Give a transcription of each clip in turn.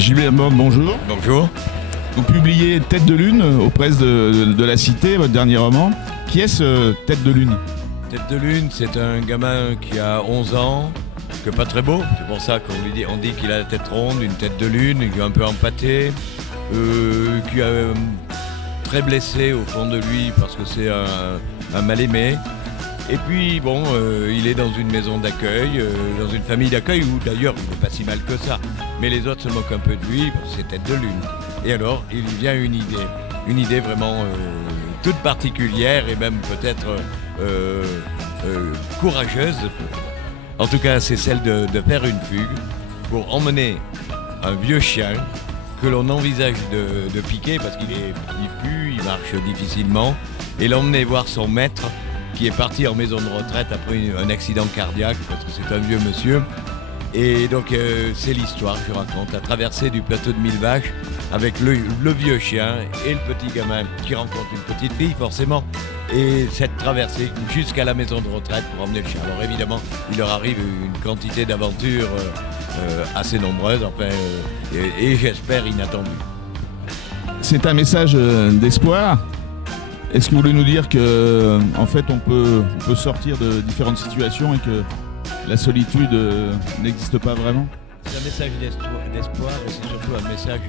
Gilbert Borne, bonjour. Bonjour. Vous publiez Tête de Lune aux presses de la Cité, votre dernier roman. Qui est-ce, Tête de Lune? Tête de Lune, c'est un gamin qui a 11 ans, que pas très beau. C'est pour ça on dit qu'il a la tête ronde, une tête de lune, qui est un peu empâté, qui est très blessé au fond de lui parce que c'est un mal-aimé. Et puis bon, il est dans une maison d'accueil, dans une famille d'accueil où d'ailleurs il n'est pas si mal que ça. Mais les autres se moquent un peu de lui parce que c'est Tête de Lune. Et alors il lui vient une idée vraiment toute particulière et même peut-être courageuse. En tout cas, c'est celle de faire une fugue pour emmener un vieux chien que l'on envisage de piquer parce qu'il pue, il marche difficilement, et l'emmener voir son maître qui est parti en maison de retraite après un accident cardiaque parce que c'est un vieux monsieur. Et donc c'est l'histoire que je raconte, la traversée du plateau de Mille Vaches avec le vieux chien et le petit gamin qui rencontre une petite fille forcément, et cette traversée jusqu'à la maison de retraite pour emmener le chien. Alors évidemment il leur arrive une quantité d'aventures assez nombreuses, enfin, et j'espère inattendues. C'est un message d'espoir. Est-ce que vous voulez nous dire que en fait on peut sortir de différentes situations et que la solitude n'existe pas vraiment? C'est un message d'espoir et c'est surtout un message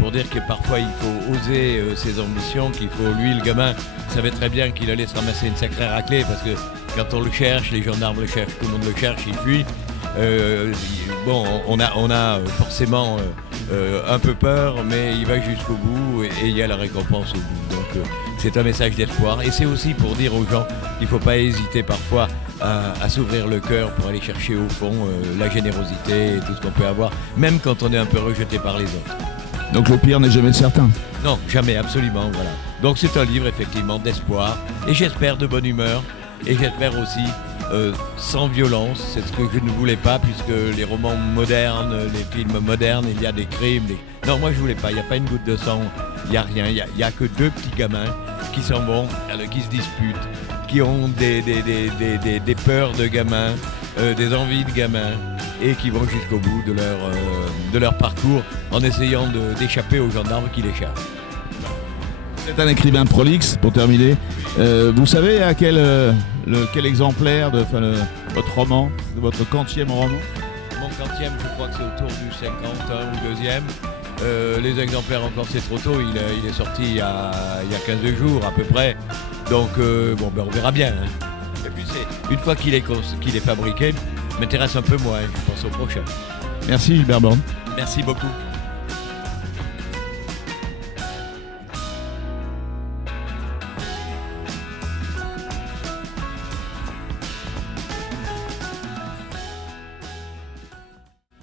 pour dire que parfois il faut oser ses ambitions, qu'il faut, lui le gamin savait très bien qu'il allait se ramasser une sacrée raclée parce que quand on le cherche, les gendarmes le cherchent, tout le monde le cherche, il fuit. Bon, on a forcément un peu peur, mais il va jusqu'au bout et il y a la récompense au bout. Donc c'est un message d'espoir et c'est aussi pour dire aux gens qu'il ne faut pas hésiter parfois à s'ouvrir le cœur pour aller chercher au fond la générosité et tout ce qu'on peut avoir, même quand on est un peu rejeté par les autres. Donc le pire n'est jamais certain. Non, jamais, absolument, voilà. Donc c'est un livre effectivement d'espoir et j'espère de bonne humeur et j'espère aussi sans violence. C'est ce que je ne voulais pas puisque les romans modernes, les films modernes, il y a des crimes. Non, moi je voulais pas, il n'y a pas une goutte de sang, il n'y a rien, il y a que deux petits gamins qui s'en vont, qui se disputent, qui ont des peurs de gamins, des envies de gamins et qui vont jusqu'au bout de leur parcours en essayant d'échapper aux gendarmes qui les cherchent. Vous êtes un écrivain prolixe, pour terminer. Vous savez à quel exemplaire de votre roman, de votre 40e roman? Mon 40e, je crois que c'est autour du 51 ou 2e. Les exemplaires encore c'est trop tôt, il est sorti il y a 15 jours à peu près. Donc on verra bien. Hein. Et puis une fois qu'il est fabriqué, m'intéresse un peu moins, je pense au prochain. Merci Gilbert Borne. Merci beaucoup.